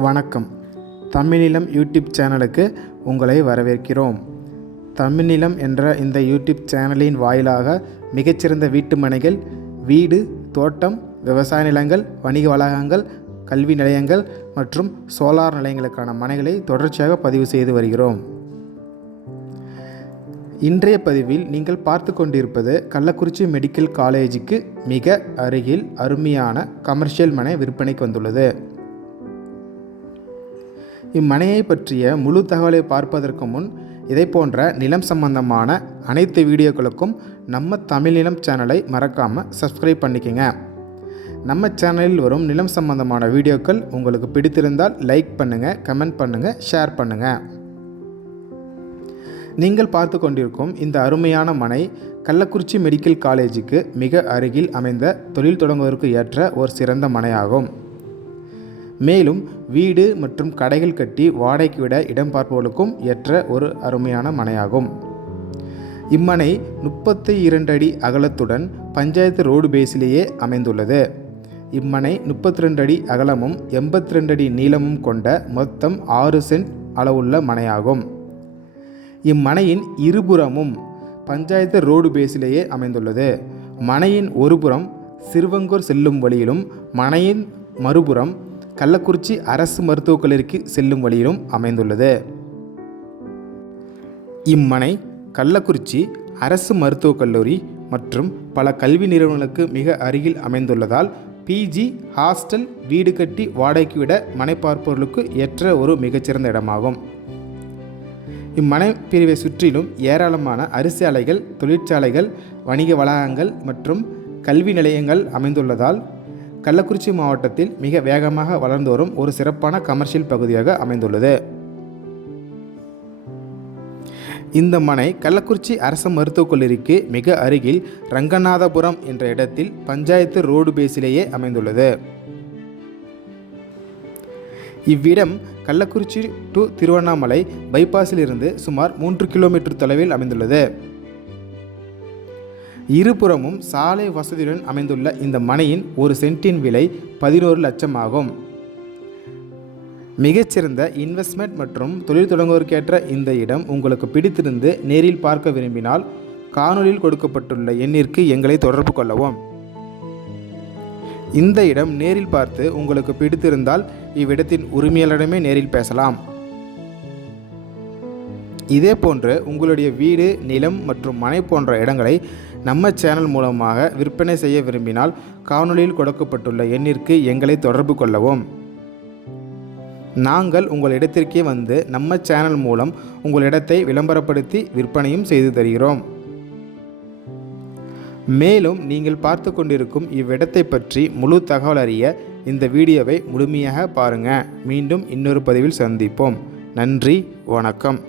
வணக்கம். தமிழ்நிலம் யூடியூப் சேனலுக்கு உங்களை வரவேற்கிறோம். தமிழ்நிலம் என்ற இந்த யூடியூப் சேனலின் வாயிலாக மிகச்சிறந்த வீட்டு மனைகள், வீடு, தோட்டம், விவசாய நிலங்கள், வணிக வளாகங்கள், கல்வி நிலையங்கள் மற்றும் சோலார் நிலையங்களுக்கான மனைகளை தொடர்ச்சியாக பதிவு செய்து வருகிறோம். இன்றைய பதிவில் நீங்கள் பார்த்து கொண்டிருப்பது கள்ளக்குறிச்சி மெடிக்கல் காலேஜுக்கு மிக அருகில் அருமையான கமர்ஷியல் மனை விற்பனைக்கு வந்துள்ளது. இம்மனையை பற்றிய முழு தகவலை பார்ப்பதற்கு முன் இதை போன்ற நிலம் சம்பந்தமான அனைத்து வீடியோக்களுக்கும் நம்ம தமிழ்நிலம் சேனலை மறக்காமல் சப்ஸ்கிரைப் பண்ணிக்கங்க. நம்ம சேனலில் வரும் நிலம் சம்பந்தமான வீடியோக்கள் உங்களுக்கு பிடித்திருந்தால் லைக் பண்ணுங்கள், கமெண்ட் பண்ணுங்கள், ஷேர் பண்ணுங்கள். நீங்கள் பார்த்து கொண்டிருக்கும் இந்த அருமையான மனை கள்ளக்குறிச்சி மெடிக்கல் காலேஜுக்கு மிக அருகில் அமைந்த தொழில் தொடங்குவதற்கு ஏற்ற ஒரு சிறந்த மனையாகும். மேலும் வீடு மற்றும் கடைகள் கட்டி வாடகைக்கு விட இடம் பார்ப்பவர்களுக்கும் ஏற்ற ஒரு அருமையான மனையாகும். இம்மனை 32 அடி அகலத்துடன் பஞ்சாயத்து ரோடு பேஸிலேயே அமைந்துள்ளது. இம்மனை 32 அடி அகலமும் 82 அடி நீளமும் கொண்ட மொத்தம் 6 சென்ட் அளவுள்ள மனையாகும். இம்மனையின் இருபுறமும் பஞ்சாயத்து ரோடு பேஸிலேயே அமைந்துள்ளது. மனையின் ஒரு புறம் சிறுவங்கூர் செல்லும் வழியிலும் மனையின் மறுபுறம் கள்ளக்குறிச்சி அரசு மருத்துவக் கல்லூரிக்கு செல்லும் வழியிலும் அமைந்துள்ளது. இம்மனை கள்ளக்குறிச்சி அரசு மருத்துவக் கல்லூரி மற்றும் பல கல்வி நிறுவனங்களுக்கு மிக அருகில் அமைந்துள்ளதால் பிஜி, ஹாஸ்டல், வீடு கட்டி வாடகைக்கு விட மனை பார்ப்பவர்களுக்கு ஏற்ற ஒரு மிகச்சிறந்த இடமாகும். இம்மனை பிரிவை சுற்றிலும் ஏராளமான அரிசி ஆலைகள், தொழிற்சாலைகள், வணிக வளாகங்கள் மற்றும் கல்வி நிலையங்கள் அமைந்துள்ளதால் கள்ளக்குறிச்சி மாவட்டத்தில் மிக வேகமாக வளர்ந்து வரும் ஒரு சிறப்பான கமர்ஷியல் பகுதியாக அமைந்துள்ளது. இந்த மனை கள்ளக்குறிச்சி அரசு மருத்துவக் கல்லூரிக்கு மிக அருகில் ரங்கநாதபுரம் என்ற இடத்தில் பஞ்சாயத்து ரோடு பேஸிலேயே அமைந்துள்ளது. இவ்விடம் கள்ளக்குறிச்சி டு திருவண்ணாமலை பைபாஸில் இருந்து சுமார் 3 கிலோமீட்டர் தொலைவில் அமைந்துள்ளது. இருபுறமும் சாலை வசதியுடன் அமைந்துள்ள இந்த மனையின் ஒரு சென்ட்டின் விலை 11 லட்சம் ஆகும். மிகச்சிறந்த இன்வெஸ்ட்மெண்ட் மற்றும் தொழில் தொடங்குவோருக்கேற்ற இந்த இடம் உங்களுக்கு பிடித்திருந்து நேரில் பார்க்க விரும்பினால் காணொலியில் கொடுக்கப்பட்டுள்ள எண்ணிற்கு எங்களை தொடர்பு கொள்ளவும். இந்த இடம் நேரில் பார்த்து உங்களுக்கு பிடித்திருந்தால் இவ்விடத்தின் உரிமையாளரிடமே நேரில் பேசலாம். இதே போன்று உங்களுடைய வீடு, நிலம் மற்றும் மனை போன்ற இடங்களை நம்ம சேனல் மூலமாக விற்பனை செய்ய விரும்பினால் காணொலியில் கொடுக்கப்பட்டுள்ள எண்ணிற்கு எங்களை தொடர்பு கொள்ளவும். நாங்கள் உங்கள் இடத்திற்கே வந்து நம்ம சேனல் மூலம் உங்கள் இடத்தை விளம்பரப்படுத்தி விற்பனையும் செய்து தருகிறோம். மேலும் நீங்கள் பார்த்து கொண்டிருக்கும் இவ்விடத்தை பற்றி முழு தகவல் அறிய இந்த வீடியோவை முழுமையாக பாருங்கள். மீண்டும் இன்னொரு பதிவில் சந்திப்போம். நன்றி, வணக்கம்.